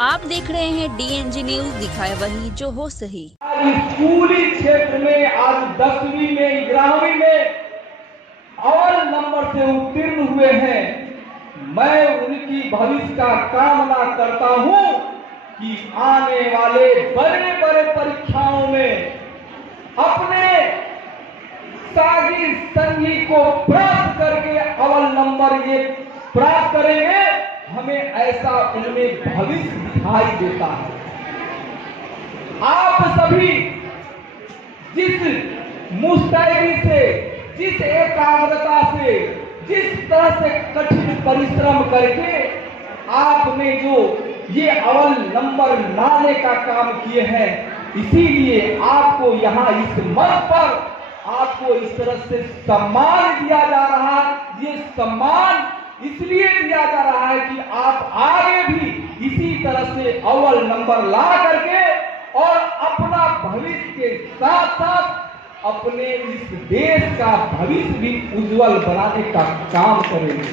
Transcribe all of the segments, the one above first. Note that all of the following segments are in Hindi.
आप देख रहे हैं डीएनजी न्यूज, दिखाए वही जो हो सही। स्कूली क्षेत्र में आज 10वीं में 11वीं में अव्वल नंबर से उत्तीर्ण हुए हैं। मैं उनकी भविष्य का कामना करता हूं कि आने वाले बड़े बड़े परीक्षाओं में अपने सागी संगी को प्राप्त करके अव्वल नंबर ये प्राप्त करेंगे। हमें ऐसा उनमें भविष्य दिखाई देता है। आप सभी जिस मुस्तैदी से, जिस एकाग्रता से, जिस तरह से कठिन परिश्रम करके आपने जो ये अव्वल नंबर लाने का काम किए हैं, इसीलिए आपको यहाँ इस मंच पर आपको इस तरह से सम्मान दिया जा रहा है। ये सम्मान इसलिए दिया जा रहा है कि आप आगे भी इसी तरह से अव्वल नंबर ला करके और अपना भविष्य के साथ साथ अपने इस देश का भविष्य भी उज्जवल बनाने का काम करेंगे।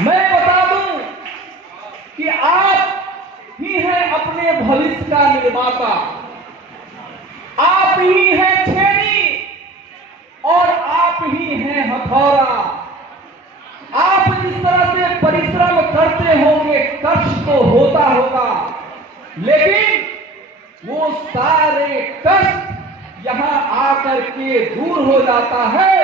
मैं बता दूं कि आप ही हैं अपने भविष्य का निर्माता, आप ही हैं छेनी और आप ही हैं हथौड़ा। आप जिस तरह से परिश्रम करते होंगे, कष्ट तो होता होगा, लेकिन वो सारे कष्ट यहाँ आकर के दूर हो जाता है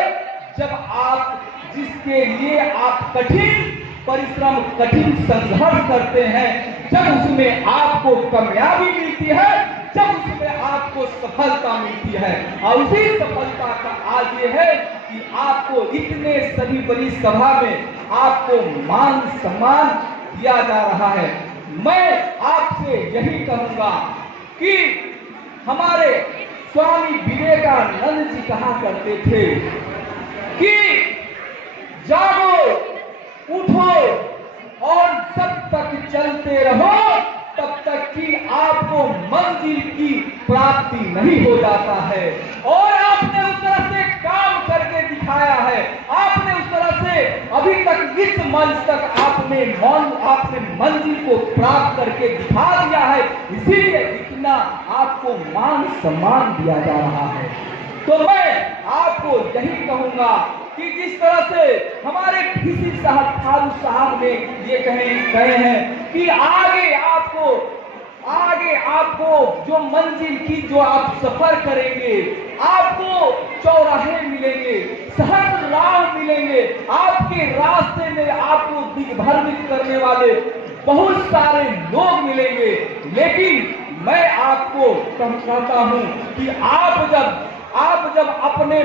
जब आप जिसके लिए आप कठिन परिश्रम, कठिन संघर्ष करते हैं, जब उसमें आपको कामयाबी मिलती है, जब उसमें आपको सफलता मिलती है। और उसी सफलता का आज ये है कि आपको इतने सभी बड़ी सभा में आपको मान सम्मान दिया जा रहा है। मैं आपसे यही कहूंगा कि हमारे स्वामी विवेकानंद जी कहा करते थे कि जागो, उठो और जब तक चलते रहो तब तक कि आपको मंजिल की प्राप्ति नहीं हो जाता है। और आपने उस तरह से काम करके दिखाया है। आपने उस तरह से अभी तक इस मंच तक आपने मंजिल को प्राप्त करके दिखा दिया है, इसीलिए इतना आपको मान सम्मान दिया जा रहा है। तो मैं आपको यही कहूंगा कि जिस तरह से हमारे किसी थारू साहब ने ये कहे हैं कि आगे आपको जो मंजिल की जो आप सफर करेंगे, आपको चौराहे मिलेंगे, सहस्त्र राह मिलेंगे, आपके रास्ते में आपको दिग्भ्रमित करने वाले बहुत सारे लोग मिलेंगे, लेकिन मैं आपको कहता हूं कि आप जब अपने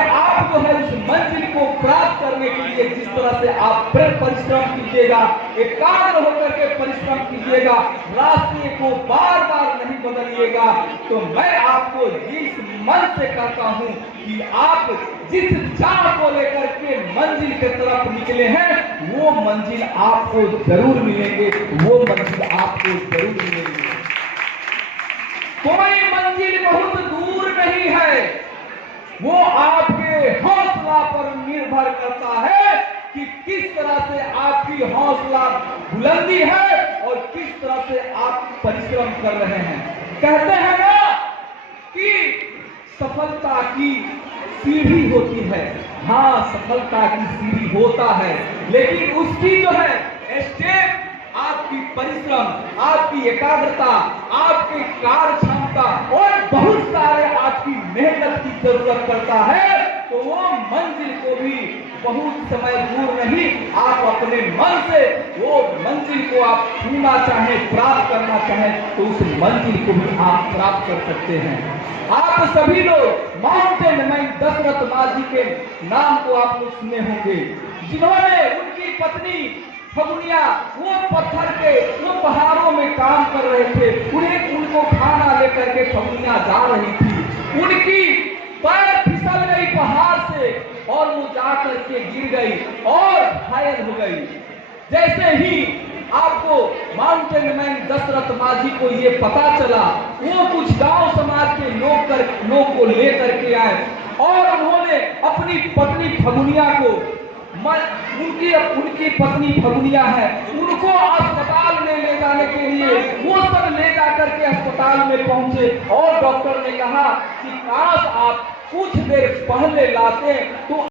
आप जो है उस मंजिल को प्राप्त करने के लिए जिस तरह से आप परिश्रम कीजिएगा, एकाग्र होकर के परिश्रम कीजिएगा, रास्ते को बार बार नहीं बदलिएगा, तो मैं आपको इस मन से कहता हूं कि आप जिस चाह को लेकर के मंजिल की तरफ निकले हैं, वो मंजिल आपको जरूर मिलेंगे, वो मंजिल आपको जरूर मिलेंगे। कोई मंजिल बहुत दूर नहीं है, वो आपके हौसला पर निर्भर करता है कि किस तरह से आपकी हौसला बुलंदी है और किस तरह से आप परिश्रम कर रहे हैं। कहते हैं ना कि सफलता की सीढ़ी होती है। हाँ, सफलता की सीढ़ी होता है, लेकिन उसकी जो है स्टेप आपकी परिश्रम, आपकी एकाग्रता, आपकी कार्य क्षमता और बहुत सारे आपकी मेहनत की जरूरत पड़ता है। तो वो मंजिल को भी बहुत समय दूर नहीं, आप अपने मन से वो मंजिल को आप छूना चाहें, प्राप्त करना चाहें, तो उस मंजिल को भी आप प्राप्त कर सकते हैं। आप सभी लोग माउंटेन मैन दशरथ माझी के नाम को आप लोग सुने होंगे, जिन्होंने उनकी पत्नी फगुनिया वो पत्थर के वो पहाड़ों में काम कर रहे थे, उनको खाना लेकर के फगुनिया जा रही थी, उनकी पैर फिसल गई पहाड़ से और वो जाकर के गिर गई और घायल हो गई। जैसे ही आपको माउंटेन मैन दशरथ माझी को ये पता चला, वो कुछ गांव समाज के लोग को लेकर के आए और उन्होंने अपनी पत्नी फगुनिया को उनकी पत्नी फगुनिया है, उनको अस्पताल में कराने के लिए वो सब ले जाकर के अस्पताल में पहुंचे और डॉक्टर ने कहा कि काश आप कुछ देर पहले लाते तो